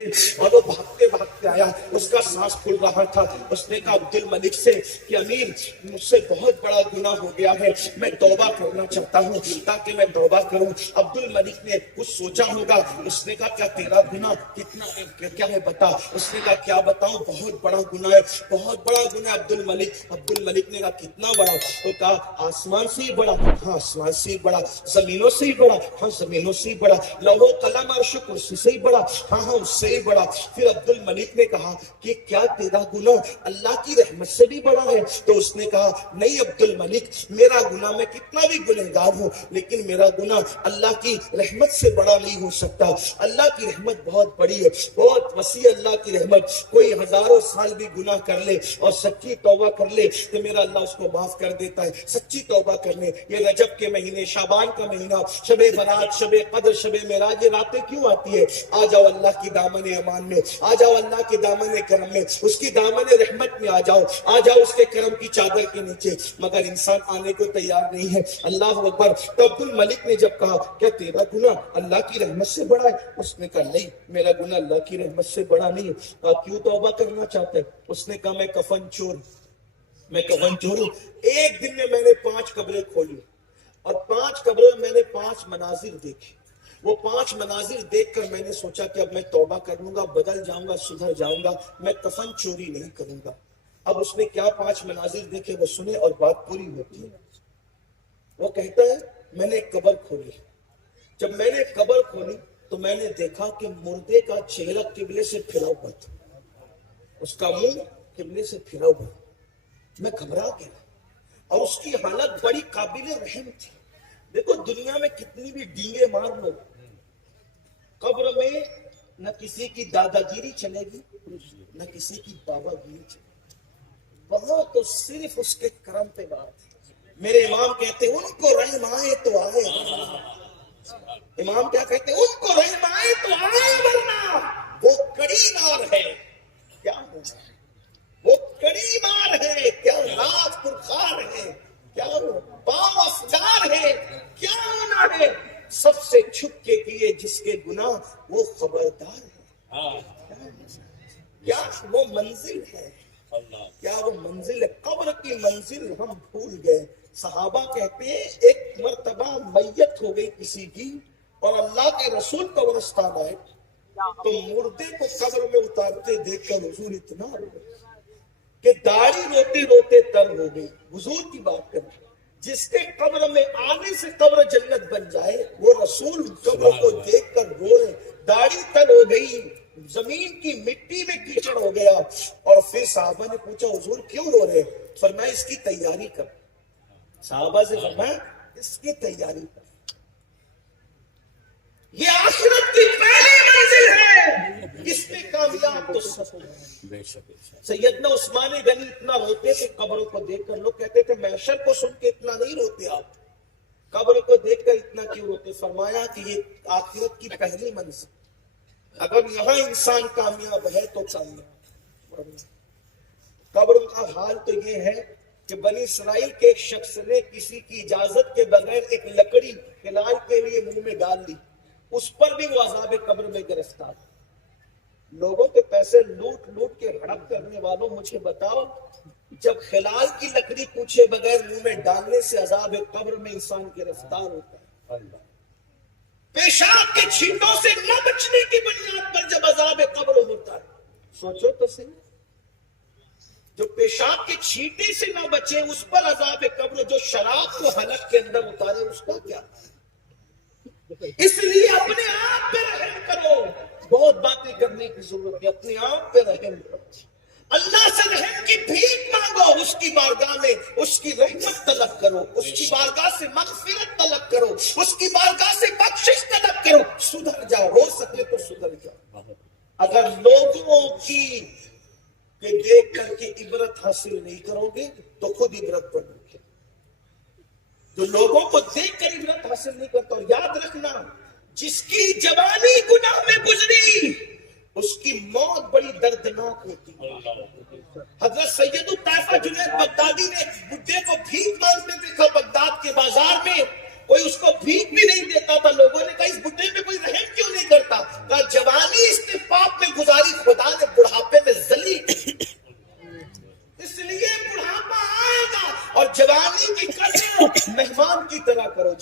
اور وہ بھاگتے بھاگتے آیا، اس کا سانس پھول رہا تھا۔ اس نے کہا عبد الملک سے کہ امیر مجھ سے بہت بڑا گناہ ہو گیا ہے، میں توبہ کرنا چاہتا ہوں تاکہ میں توبہ کروں۔ عبد الملک نے کچھ سوچا ہوگا، اس نے کہا کیا تیرا گناہ کتنا کیا ہے بتا۔ اس نے کہا کیا بتاؤں، بہت بڑا گناہ ہے، بہت بڑا گناہ ہے عبد الملک نے کہا کتنا بڑا؟ وہ کہا آسمان سے ہی بڑا، ہاں آسمان سے ہی بڑا، زمینوں سے ہی بڑا، ہاں زمینوں سے ہی بڑا، لوح و قلم عرش و کرسی سے ہی بڑا، ہاں ہاں اس سے ہی بڑا۔ پھر عبد الملک نے کہا کہ کیا تیرا گناہ اللہ کی رحمت سے بھی بڑا ہے؟ تو اس نے کہا نہیں عبد الملک، میرا گناہ میں کتنا بھی گنہگار ہوں لیکن میرا گناہ اللہ کی رحمت سے بڑا نہیں ہو سکتا۔ اللہ کی رحمت بہت بڑی ہے، بہت وسیع اللہ کی رحمت۔ کوئی ہزاروں سال بھی گناہ کر لے اور سچی توبہ کر لے تو میرا اللہ اس کو معاف کر دیتا ہے۔ سچی توبہ کرنے، یہ رجب کے مہینے، شعبان کا مہینہ، شب برات، شب قدر، شب معراج، یہ راتیں کیوں آتی ہے؟ آ جاؤ اللہ کی دامن امان میں، آ جاؤ اللہ کے دامن کرم میں، اس کی دامن رحمت میں آ جاؤ، آ جاؤ اس کے کرم کی چادر کے نیچے۔ مگر انسان آنے کو تیار نہیں ہے۔ اللہ اکبر۔ تو عبد الملک نے جب کہا کیا تیرا گناہ اللہ کی رحمت سے بڑا ہے؟ اس نے کہا نہیں، میرا گناہ اللہ کی رحمت سے بڑا نہیں ہے۔ کہا کیوں توبہ کرنا چاہتا ہے؟ اس نے کہا میں کفن چور ہوں۔ ایک دن میں نے 5 قبریں کھولی اور 5 قبروں میں نے 5 مناظر دیکھے۔ وہ 5 مناظر دیکھ کر میں نے سوچا کہ اب میں توبہ کر لوں گا، بدل جاؤں گا، سدھر جاؤں گا، میں کفن چوری نہیں کروں گا۔ اب اس نے کیا 5 مناظر دیکھے وہ سنے اور بات پوری ہوتی ہے۔ وہ کہتا ہے میں نے ایک قبر کھولی، جب میں نے قبر کھولی تو میں نے دیکھا کہ مردے کا چہرہ قبلے سے پھرا ہوا تھا، اس کا منہ قبلے سے پھرا ہوا۔ میں گھبرا گیا اور اس کی حالت بڑی قابل رحم تھی۔ دیکھو دنیا میں کتنی بھی ڈینگے مار لو، قبر میں نہ کسی کی دادا گیری چلے گی نہ کسی کی بابا گیری چلے گی، وہاں تو صرف اس کے کرم پہ بات ہے۔ میرے امام کہتے ہیں ان کو رحم آئے تو آئے، امام کیا کہتے ہیں؟ ان کو رحم آئے تو آئے، ورنہ وہ کڑی مار ہے کیا ہوگا؟ وہ کڑی مار ہے کیا؟ راج پرخار ہے کیا؟ وہ باو افجار ہے کیا؟ ہونا ہے سب سے چھپ کے کیے جس کے گناہ وہ خبردار ہے۔ کیا وہ منزل ہے؟ کیا وہ منزل ہے؟ قبر کی منزل ہم بھول گئے۔ صحابہ کہتے ہیں ایک مرتبہ میت ہو گئی کسی کی اور اللہ کے رسول قبرستان آئے تو مردے کو قبر میں اتارتے دیکھ کر حضور اتنا روئے کہ داڑھی روتے روتے تر ہو گئی۔ حضور کی بات کریں، جس کے قبر میں آنے سے قبر جنت بن جائے وہ رسول قبر کو دیکھ کر رو رہے، داڑھی تر ہو گئی، زمین کی مٹی میں کیچڑ ہو گیا۔ اور پھر صحابہ نے پوچھا حضور کیوں رو رہے؟ فرمایا اس کی تیاری کر۔ صحابہ سے فرمایا اس کی تیاری کر، یہ آخرت کی پہلی منزل ہے، اس میں کامیاب تو سب ہے۔ سیدنا عثمان غنی اتنا روتے تھے قبروں کو دیکھ کر، لوگ کہتے تھے محشر کو سن کے اتنا نہیں روتے آپ، قبر کو دیکھ کر اتنا کیوں روتے؟ فرمایا کہ یہ آخرت کی پہلی منزل، اگر یہاں انسان کامیاب ہے تو کامیاب۔ قبر کا حال تو یہ ہے کہ بنی اسرائیل کے ایک شخص نے کسی کی اجازت کے بغیر ایک لکڑی کھلال کے لیے منہ میں ڈال لی، اس پر بھی وہ عذاب قبر میں گرفتار۔ لوگوں کے پیسے لوٹ لوٹ کے ہڑپ کرنے والوں مجھے بتاؤ، جب خلال کی لکڑی پوچھے بغیر منہ میں ڈالنے سے عذاب قبر میں انسان گرفتار ہوتا ہے، پیشاب کے چھینٹوں سے نہ بچنے کی بنیاد پر جب عذاب قبر ہوتا ہے، سوچو تو صحیح، جو پیشاب کے چھینٹے سے نہ بچے اس پر عذاب قبر، جو شراب کو حلق کے اندر اتارے اس کا کیا؟ اس لیے اپنے آپ پہ رحم کرو، بہت باتیں کرنے کی ضرورت ہے، اپنے آپ پہ رحم کرو، اللہ سے رحم کی بھیک مانگو، اس کی بارگاہ میں اس کی رحمت طلب کرو، اس کی بارگاہ سے مغفرت طلب کرو، اس کی بارگاہ سے بخشش طلب کرو، سدھر جاؤ، ہو سکے تو سدھر جاؤ۔ اگر لوگوں کی کہ دیکھ کر کے عبرت حاصل نہیں کرو گے تو خود عبرت بنو گے۔ جو لوگوں کو دیکھ کر عبرت حاصل نہیں کرتا، اور یاد رکھنا جس کی جوانی گناہ میں گزری اس کی موت بڑی دردناک ہوتی ہے۔ حضرت سید الطائفہ جنید بغدادی نے ایک بڈھے کو بھیک مانگتے دیکھا بغداد کے بازار میں، کوئی اس کو بھیک بھی نہیں دیتا تھا۔ لوگوں نے کہا اس بڈھے پہ کوئی رحم کیوں نہیں کرتا؟ کہا جوانی اس نے پاپ میں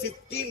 15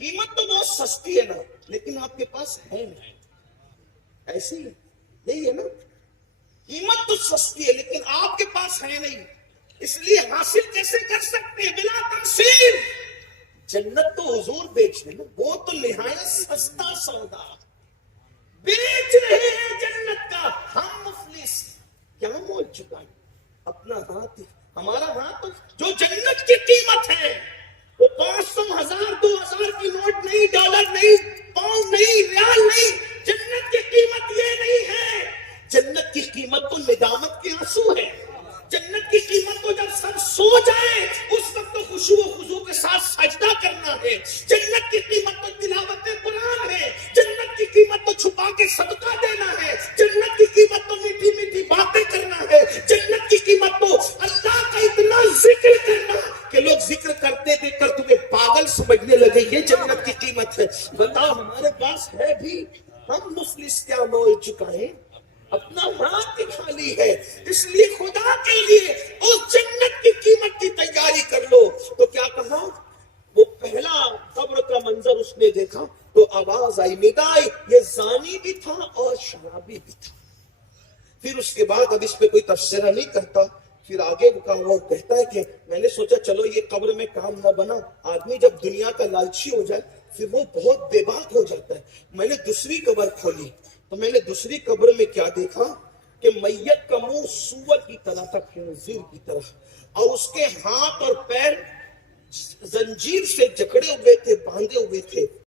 قیمت تو بہت سستی ہے نا، لیکن آپ کے پاس ہے نہیں. ایسی ہے، یہی ہے نا. قیمت تو سستی ہے لیکن آپ کے پاس ہے نہیں، اس لیے حاصل کیسے کر سکتے ہیں؟ بلا تنصیر. جنت تو حضور بیچ رہے ہیں، وہ تو نہایت سستا سودا بیچ رہے ہیں جنت کا. ہم مفلس کیا مول چکائیں اپنا ہاتھ؟ ہمارا ہاتھ جو جنت کی قیمت ہے وہ 500 1000 2000 کی نوٹ نہیں، ڈالر نہیں، پاؤنڈ نہیں، ریال نہیں. جنت کی قیمت یہ نہیں ہے. جنت کی قیمت تو ندامت کے آنسو ہے. جنت کی قیمت تو جب سب سو جائے اس وقت تو خشوع و خضوع کے ساتھ سجدہ کرنا ہے. جنت کی قیمت تو تلاوت قرآن ہے. جنت کی قیمت تو چھپا کے صدقہ دینا ہے. جنت کی قیمت تو میٹھی میٹھی باتیں کرنا ہے. جنت کی قیمت تو اللہ کا اتنا ذکر کرنا کہ لوگ ذکر کرتے دیکھ کر تمہیں پاگل سمجھنے لگے. یہ جنت کی قیمت ہے. بتاؤ ہمارے پاس ہے بھی؟ ہم مفلس کیا مول چکائیں؟ اپنا ہاتھ ہی خالی ہے. اس لیے خدا کے لیے اس جنت کی قیمت کی تیاری کر لو. تو کیا کہا؟ وہ پہلا قبر کا منظر اس نے دیکھا تو آواز آئی، ندائی. یہ زانی بھی تھا اور شرابی بھی تھا. پھر اس کے بعد اب اس پہ کوئی تبصرہ نہیں کرتا. پھر آگے وہ کہتا ہے کہ میں نے سوچا چلو یہ قبر میں کام نہ بنا. آدمی جب دنیا کا لالچی ہو جائے پھر وہ بہت بے باک ہو جاتا ہے. میں نے دوسری قبر کھولی تو میں نے دوسری قبر میں کیا دیکھا کہ میت کا منہ سور کی طرح تھا، خنزیر کی طرح، اور اس کے ہاتھ اور پیر زنجیر سے جکڑے ہوئے تھے، باندھے ہوئے تھے.